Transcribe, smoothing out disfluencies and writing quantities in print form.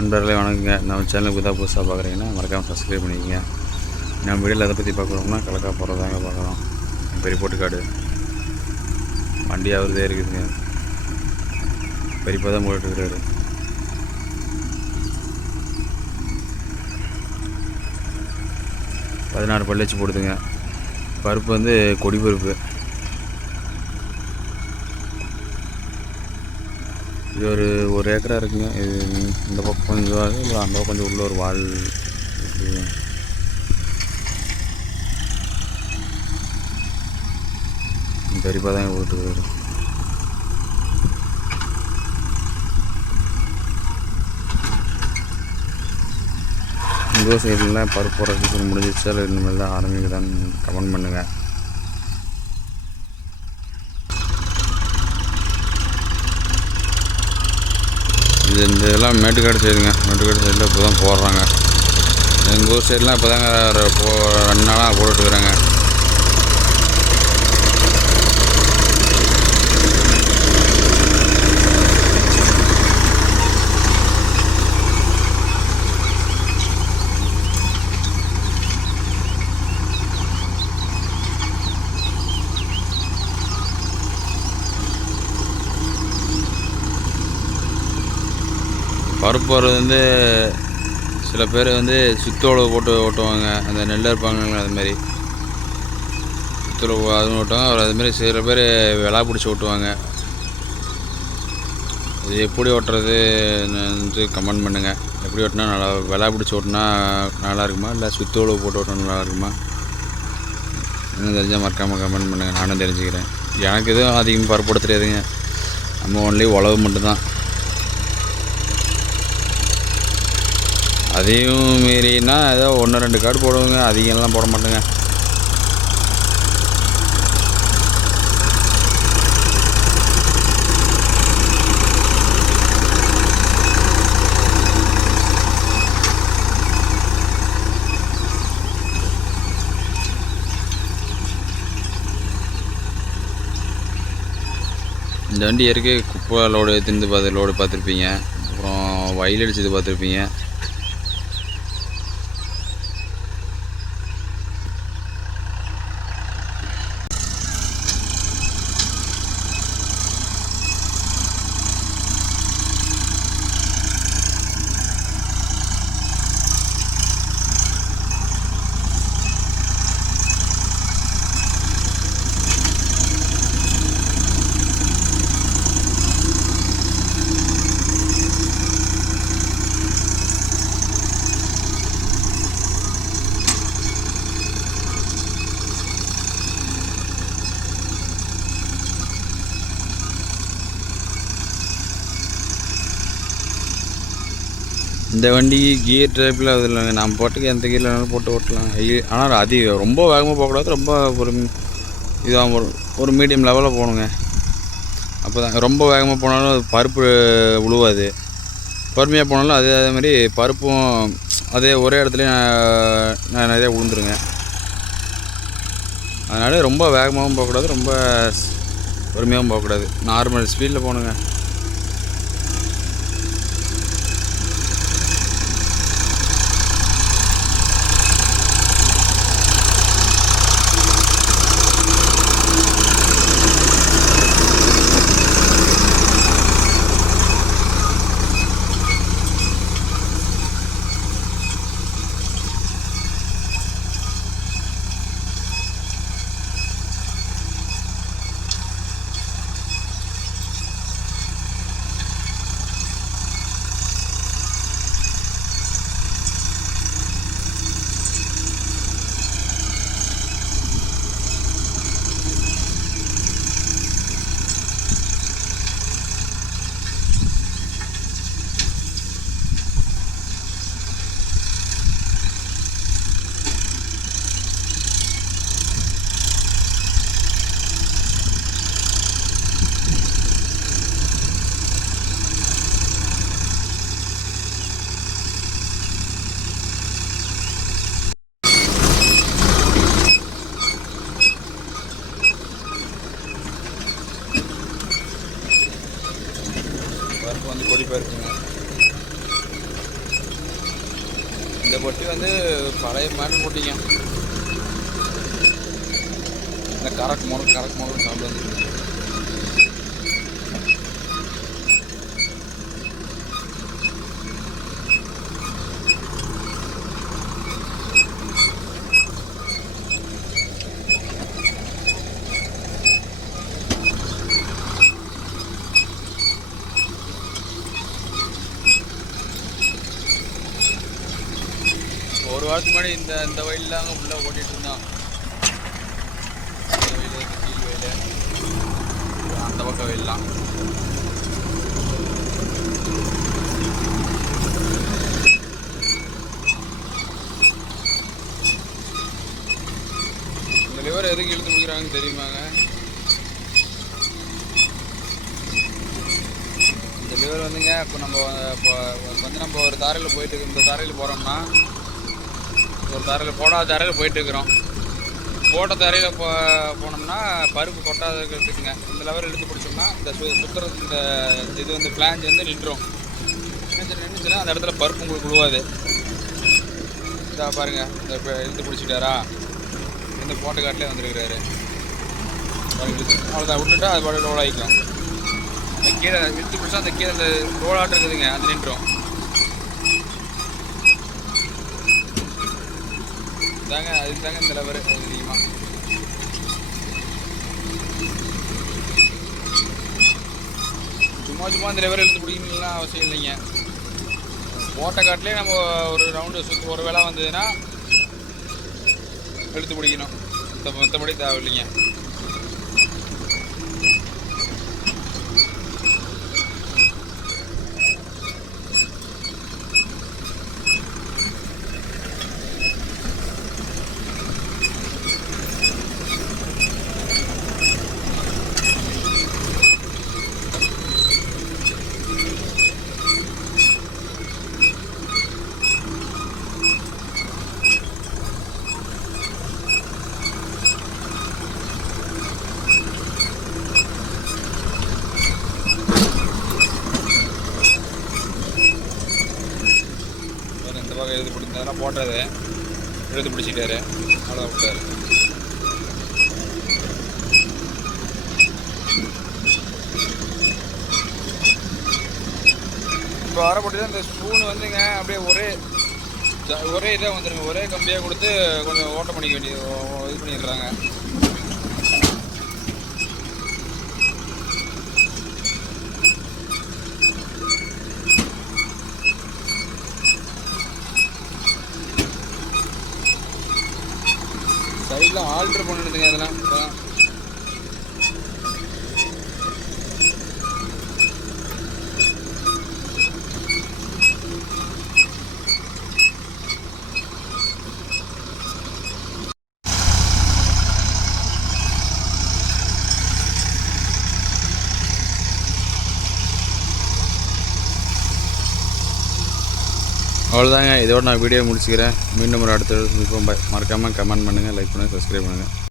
நண்பர்களே வணக்கங்க. நம்ம சேனலுக்கு தான் புதுசாக பார்க்குறீங்கன்னா மறக்காமல் சப்ஸ்கிரைப் பண்ணிக்கோங்க. நம்ம வீடியோவில் எதை பற்றி பார்க்குறோம்னா கலக்கா போகிறதாங்க பார்க்குறோம். பெரிய போட்டுக்காடு வண்டி அவருதே இருக்குதுங்க. பெரியப்பா தான் போட்டுருக்கிறாரு. பதினாறு பல்லு வச்சு போடுதுங்க. பருப்பு வந்து கொடி பருப்பு. இது ஒரு ஏக்கரா இருக்குங்க. இது இந்த பக்கம் கொஞ்சம் அந்த பக்கம் கொஞ்சம் உள்ள ஒரு வால் இருக்குதுங்க. பெரியப்பா தான் போட்டுருக்காரு. உங்கள் சைட்லாம் பருப்பு போடுறதுக்கு முடிஞ்சிச்சா இல்லை இனிமேல் தான் ஆரம்பிக்குதான்னு கமெண்ட் பண்ணுங்கள். இந்த இதெல்லாம் மேட்டுக்காடு சைடுங்க. மேட்டுக்காடு சைடில் இப்போ தான் போடுறாங்க. எங்கள் ஊர் சைட்லாம் இப்போ தாங்க 2 நாளாக போட்டுருக்குறாங்க. பருப்பு வர்றது வந்து சில பேர் வந்து சுத்தோடு போட்டு ஓட்டுவாங்க. அந்த நெல் இருப்பாங்க அதுமாரி சுத்தோடு அதுவும் ஓட்டுவாங்க. அவர் அதுமாரி சில பேர் விளா பிடிச்சி ஓட்டுவாங்க. அது எப்படி ஓட்டுறது வந்து கமெண்ட் பண்ணுங்கள். எப்படி ஓட்டினா நல்லா விளா பிடிச்சி ஓட்டினா நல்லா இருக்குமா இல்லை சுத்தோடு போட்டு ஓட்டினா நல்லா இருக்குமா இன்னும் தெரிஞ்சால் மறக்காமல் கமெண்ட் பண்ணுங்கள். நானும் தெரிஞ்சுக்கிறேன். எனக்கு எதுவும் அதிகமாக பருப்பு போட தெரியாதுங்க. நம்ம ஒன்லி உழவு மட்டும்தான். அதையும் மீறினா ஏதோ 1-2 கார்டு போடுவோங்க. அதிகம்லாம் போட மாட்டேங்க. இந்த வண்டி ஏற்கே குப்பை லோடு லோடு பார்த்துருப்பீங்க. அப்புறம் வயல் அடிச்சது பார்த்துருப்பீங்க. இந்த வண்டிக்கு கியர் டைப்பில் அது இல்லைங்க. நான் போட்டுக்கு எந்த கியரில் வேணாலும் போட்டு ஓட்டலாம். ஆனால் அதிகம் ரொம்ப வேகமாக போகக்கூடாது. ரொம்ப இதாக ஒரு மீடியம் லெவலில் போகணுங்க. அப்போ தான் ரொம்ப வேகமாக போனாலும் பருப்பு உழுவாது. பொறுமையாக போனாலும் அதே மாதிரி பருப்பும் அதே ஒரே இடத்துலையும் நான் நிறையா உளுந்துருங்க. அதனால் ரொம்ப வேகமாகவும் போகக்கூடாது, ரொம்ப பொறுமையாகவும் போகக்கூடாது. நார்மல் ஸ்பீடில் போகணுங்க. பருப்பு வந்து கொடி பருப்புங்க. இந்த பொட்டி வந்து பழைய மாடல் பொட்டிங்க. இந்த கரக் மொழக்கு சவுண்ட் வந்து ஒரு வாரத்துக்கு முன்னாடி இந்த வயலில் தாங்க ஃபுல்லாக ஓட்டிகிட்டு இருந்தோம். இந்த வயல் கீழ் வயல் அந்த பக்கம் வயல்லாம் இந்த லிவர் எதுக்கு இழுத்து முடிக்கிறாங்கன்னு தெரியுமாங்க? இந்த லிவர் வந்துங்க இப்போ நம்ம ஒரு தாரையில் போயிட்டு இந்த தாரையில் போகிறோம்னா ஒரு தாரையில் போடாத தாரையில் போயிட்டு இருக்கிறோம். போட்ட தரையில் போனோம்னா பருப்பு கொட்டாத இருக்கிறதுக்குங்க இந்த லெவல் இழுத்து பிடிச்சோம்னா இந்த சுற்றுறது இந்த இது வந்து பிளாஞ்ச் வந்து நின்றும். நின்றுச்சுன்னா அந்த இடத்துல பருப்பு உங்களுக்கு விழுவாது. இதா பாருங்கள், இந்த இழுத்து பிடிச்சிட்டாரா, இந்த போட்ட காட்டிலே வந்துருக்கிறாரு. அவ்வளோதான், விட்டுட்டா அது பாட்டு ரோல் ஆகிக்கும். அந்த கீழே இழுத்து பிடிச்சா அந்த கீழே அந்த ரோல் ஆட்டு இருக்குதுங்க, அது நின்றும். தாங்க அதுக்கு தாங்க இந்த லெவரு அதிகமாக. சும்மா இந்த லெவரை இழுத்து பிடிக்கணும்லாம் அவசியம் இல்லைங்க. போட்ட காட்டிலே நம்ம ஒரு ரவுண்டு சுற்று ஒரு வேளை வந்ததுன்னா இழுத்து பிடிக்கணும், மற்றபடி தேவையில்லைங்க. எழுதி பிடிச்சதெல்லாம் போட்டது எழுதி பிடிச்சிட்டாரு, அவ்வளோ விட்டார். இப்போ வரப்பட்டு தான் இந்த ஸ்பூன் வந்துங்க அப்படியே ஒரே இதாக வந்துருங்க, ஒரே கம்பியாக கொடுத்து கொஞ்சம் ஓட்டம் பண்ணிக்க வேண்டியது இது பண்ணிடுறாங்க. சைடில் ஆல்ட்ரு பண்ணிடுதுங்க அதெல்லாம். அவ்வளோதாங்க, இதோட நான் வீடியோ முடிச்சுக்கிறேன். மீண்டும் ஒரு அடுத்த மறக்காமல் கமெண்ட் பண்ணுங்கள், லைக் பண்ணுங்கள், சப்ஸ்கிரைப் பண்ணுங்கள்.